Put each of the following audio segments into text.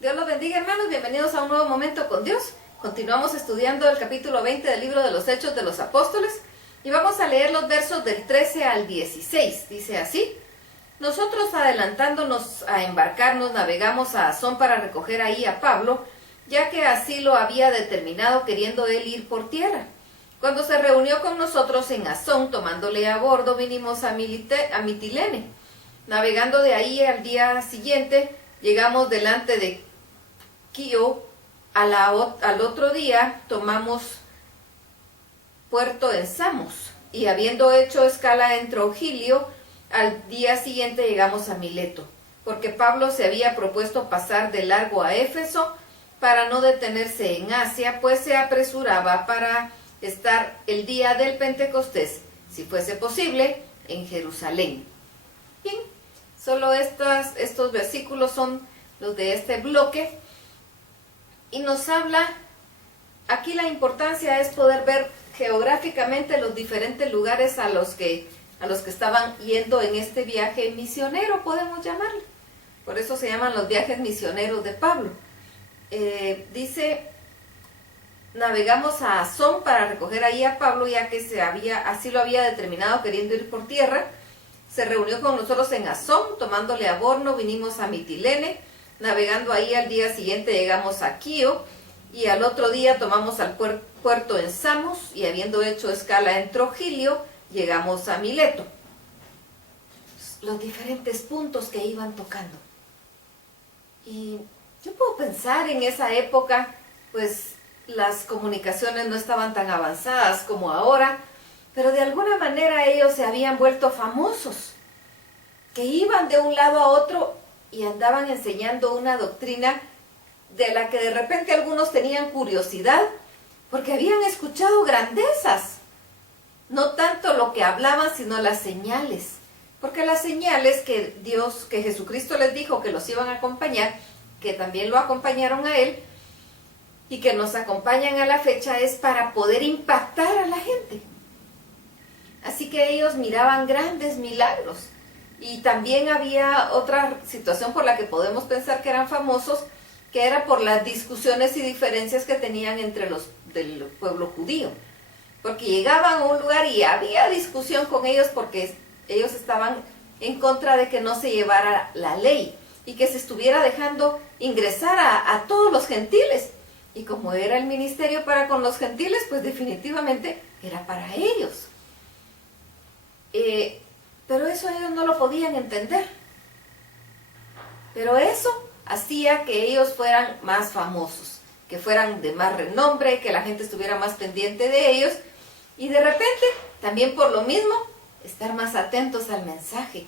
Dios los bendiga, hermanos, bienvenidos a un nuevo momento con Dios. Continuamos estudiando el capítulo 20 del libro de los Hechos de los Apóstoles y vamos a leer los versos del 13 al 16. Dice así: nosotros, adelantándonos a embarcarnos, navegamos a Asón para recoger ahí a Pablo, ya que así lo había determinado, queriendo él ir por tierra. Cuando se reunió con nosotros en Asón, tomándole a bordo, vinimos a Mitilene. Navegando de ahí, al día siguiente llegamos delante de Quío. Al otro día tomamos puerto en Samos, y habiendo hecho escala en Trogilio, al día siguiente llegamos a Mileto, porque Pablo se había propuesto pasar de largo a Éfeso para no detenerse en Asia, pues se apresuraba para estar el día del Pentecostés, si fuese posible, en Jerusalén. Bien, solo estos versículos son los de este bloque, y nos habla, aquí la importancia es poder ver geográficamente los diferentes lugares a los que estaban yendo en este viaje misionero, podemos llamarlo. Por eso se llaman los viajes misioneros de Pablo. Dice, navegamos a Asón para recoger ahí a Pablo, ya que así lo había determinado, queriendo ir por tierra. Se reunió con nosotros en Asón, tomándole a bordo, vinimos a Mitilene. Navegando ahí, al día siguiente llegamos a Quío, y al otro día tomamos al puerto en Samos, y habiendo hecho escala en Trogilio, llegamos a Mileto. Los diferentes puntos que iban tocando. Y yo puedo pensar, en esa época, pues las comunicaciones no estaban tan avanzadas como ahora, pero de alguna manera ellos se habían vuelto famosos, que iban de un lado a otro y andaban enseñando una doctrina de la que de repente algunos tenían curiosidad, porque habían escuchado grandezas. No tanto lo que hablaban, sino las señales. Porque las señales que Jesucristo les dijo que los iban a acompañar, que también lo acompañaron a él, y que nos acompañan a la fecha, es para poder impactar a la gente. Así que ellos miraban grandes milagros. Y también había otra situación por la que podemos pensar que eran famosos, que era por las discusiones y diferencias que tenían entre los del pueblo judío. Porque llegaban a un lugar y había discusión con ellos, porque ellos estaban en contra de que no se llevara la ley y que se estuviera dejando ingresar a todos los gentiles. Y como era el ministerio para con los gentiles, pues definitivamente era para ellos. Pero eso ellos no lo podían entender. Pero eso hacía que ellos fueran más famosos, que fueran de más renombre, que la gente estuviera más pendiente de ellos, y de repente, también por lo mismo, estar más atentos al mensaje.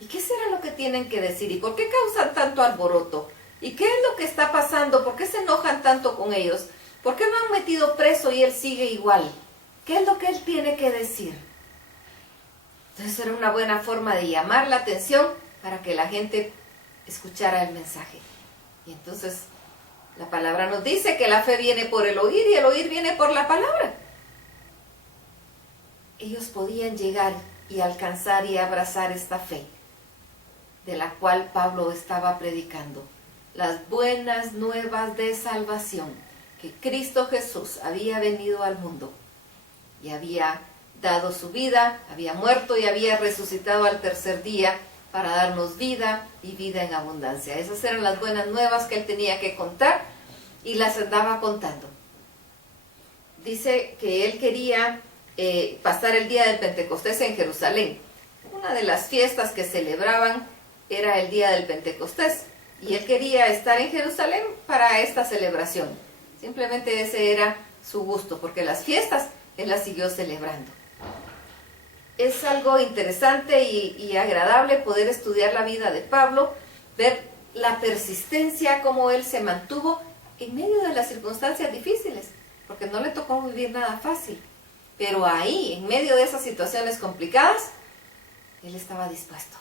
¿Y qué será lo que tienen que decir? ¿Y por qué causan tanto alboroto? ¿Y qué es lo que está pasando? ¿Por qué se enojan tanto con ellos? ¿Por qué no han metido preso y él sigue igual? ¿Qué es lo que él tiene que decir? Entonces era una buena forma de llamar la atención para que la gente escuchara el mensaje. Y entonces la palabra nos dice que la fe viene por el oír y el oír viene por la palabra. Ellos podían llegar y alcanzar y abrazar esta fe de la cual Pablo estaba predicando. Las buenas nuevas de salvación, que Cristo Jesús había venido al mundo y había dado su vida, había muerto y había resucitado al tercer día para darnos vida y vida en abundancia. Esas eran las buenas nuevas que él tenía que contar, y las andaba contando. Dice que él quería pasar el día del Pentecostés en Jerusalén. Una de las fiestas que celebraban era el día del Pentecostés, y él quería estar en Jerusalén para esta celebración. Simplemente ese era su gusto, porque las fiestas él las siguió celebrando. Es algo interesante y agradable poder estudiar la vida de Pablo, ver la persistencia, cómo él se mantuvo en medio de las circunstancias difíciles, porque no le tocó vivir nada fácil. Pero ahí, en medio de esas situaciones complicadas, él estaba dispuesto.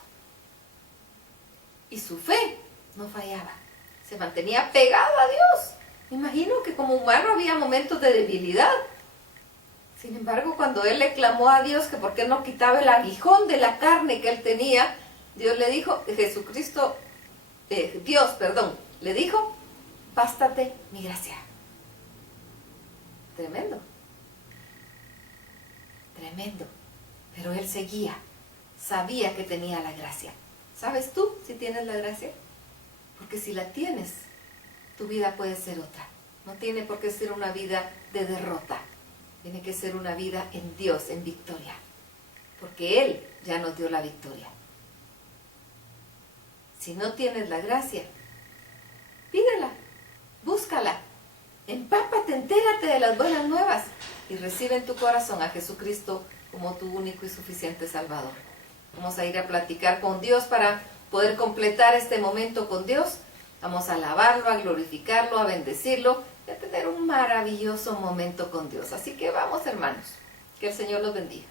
Y su fe no fallaba, se mantenía pegado a Dios. Me imagino que como humano había momentos de debilidad. Sin embargo, cuando él le clamó a Dios que por qué no quitaba el aguijón de la carne que él tenía, Dios le dijo, Dios le dijo, bástate mi gracia. Tremendo. Tremendo. Pero él seguía, sabía que tenía la gracia. ¿Sabes tú si tienes la gracia? Porque si la tienes, tu vida puede ser otra. No tiene por qué ser una vida de derrota. Tiene que ser una vida en Dios, en victoria. Porque Él ya nos dio la victoria. Si no tienes la gracia, pídela, búscala, empápate, entérate de las buenas nuevas y recibe en tu corazón a Jesucristo como tu único y suficiente Salvador. Vamos a ir a platicar con Dios para poder completar este momento con Dios. Vamos a alabarlo, a glorificarlo, a bendecirlo y a tener un maravilloso momento con Dios. Así que vamos, hermanos, que el Señor los bendiga.